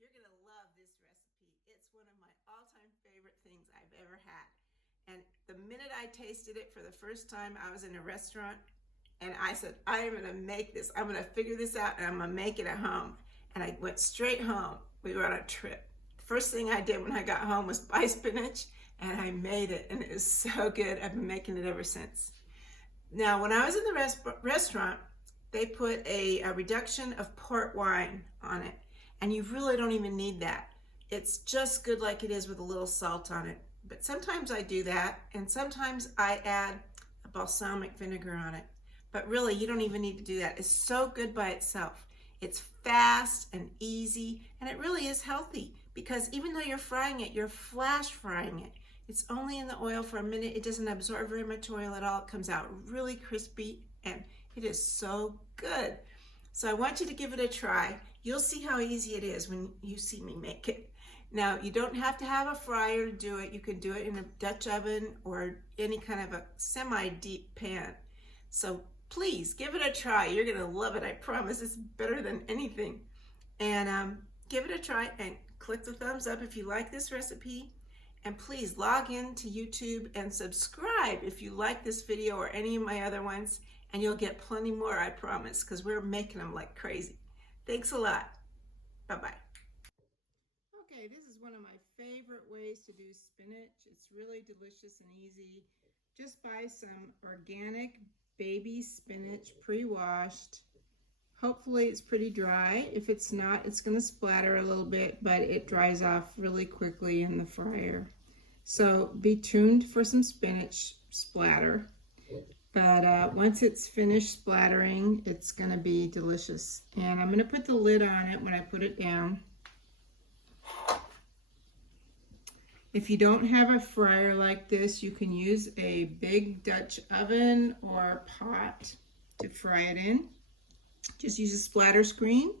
You're going to love this recipe. It's one of my all-time favorite things I've ever had. And the minute I tasted it for the first time, I was in a restaurant and I said, I am going to make this. I'm going to figure this out and I'm going to make it at home. And I went straight home. We were on a trip. The first thing I did when I got home was buy spinach, and I made it, and it was so good. I've been making it ever since. Now, when I was in the restaurant, they put a reduction of port wine on it, and you really don't even need that. It's just good like it is with a little salt on it. But sometimes I do that, and sometimes I add a balsamic vinegar on it. But really, you don't even need to do that. It's so good by itself. It's fast and easy, and it really is healthy because even though you're frying it, you're flash frying it. It's only in the oil for a minute. It doesn't absorb very much oil at all. It comes out really crispy, and it is so good. So I want you to give it a try. You'll see how easy it is when you see me make it. Now, you don't have to have a fryer to do it. You can do it in a Dutch oven or any kind of a semi-deep pan. So please give it a try. You're gonna love it, I promise. It's better than anything. And give it a try and click the thumbs up if you like this recipe. And please log in to YouTube and subscribe if you like this video or any of my other ones, and you'll get plenty more, I promise, because we're making them like crazy. Thanks a lot. Bye-bye. Okay, this is one of my favorite ways to do spinach. It's really delicious and easy. Just buy some organic baby spinach pre-washed. Hopefully it's pretty dry. If it's not, it's going to splatter a little bit, but it dries off really quickly in the fryer. So be tuned for some spinach splatter. But once it's finished splattering, it's going to be delicious. And I'm going to put the lid on it when I put it down. If you don't have a fryer like this, you can use a big Dutch oven or pot to fry it in. Just use a splatter screen.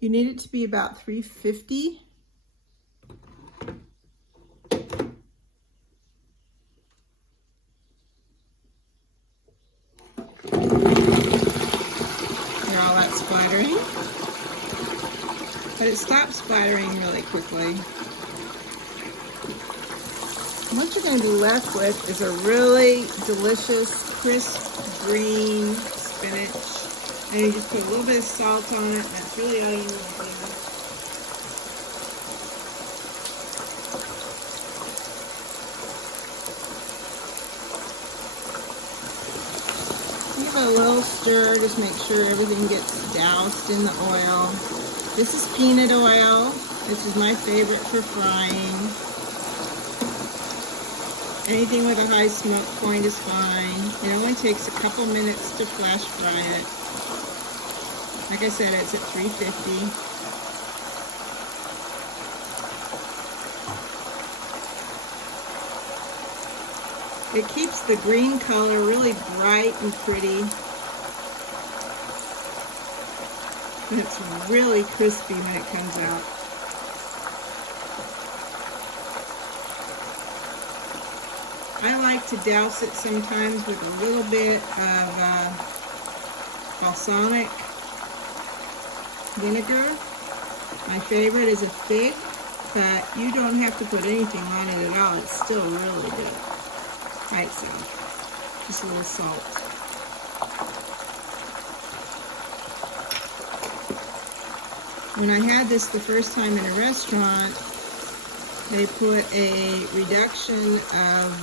You need it to be about 350. Hear all that splattering? But it stops splattering really quickly. What you're going to be left with is a really delicious, crisp, green spinach. And you just put a little bit of salt on it. That's really all you need to do. Give it a little stir. Just make sure everything gets doused in the oil. This is peanut oil. This is my favorite for frying. Anything with a high smoke point is fine. It only takes a couple minutes to flash fry it. Like I said, it's at 350. It keeps the green color really bright and pretty. And it's really crispy when it comes out. I like to douse it sometimes with a little bit of balsamic vinegar. My favorite is a fig, but you don't have to put anything on it at all. It's still really good by itself. Just a little salt. When I had this the first time in a restaurant, they put a reduction of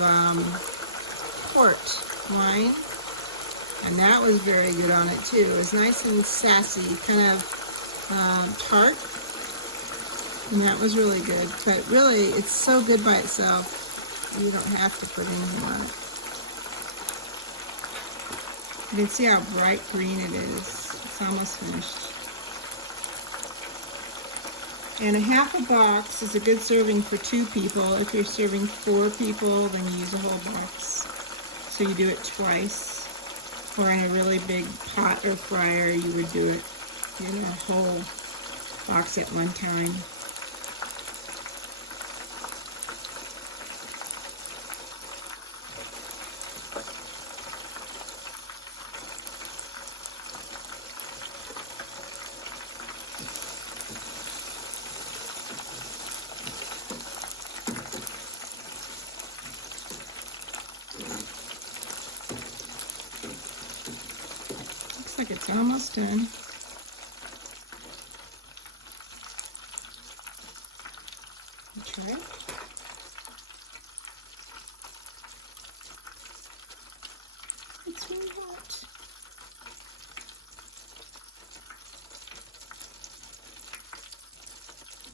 port wine, and that was very good on it too. It was nice and sassy, kind of tart, and that was really good. But really, it's so good by itself, you don't have to put anything on it. You can see how bright green it is. It's almost finished. And a half a box is a good serving for 2 people. If you're serving 4 people, then you use a whole box. So you do it twice. Or in a really big pot or fryer, you would do it in a whole box at one time. It's almost done. Try it. It's really hot.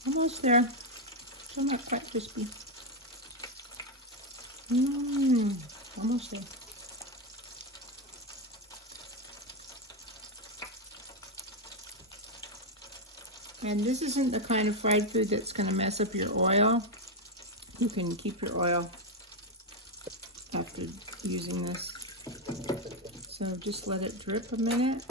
Almost there. Still not quite crispy. Almost there. And this isn't the kind of fried food that's going to mess up your oil. You can keep your oil after using this. So just let it drip a minute.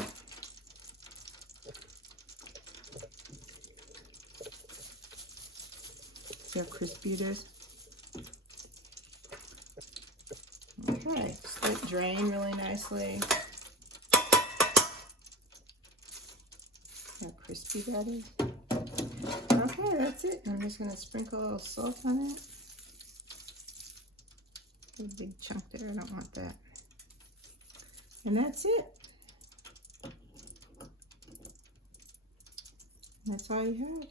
See how crispy it is? Okay, just let it drain really nicely. How crispy that is. Okay, that's it. I'm just going to sprinkle a little salt on it. A big chunk there, I don't want that. And that's it. That's all you have.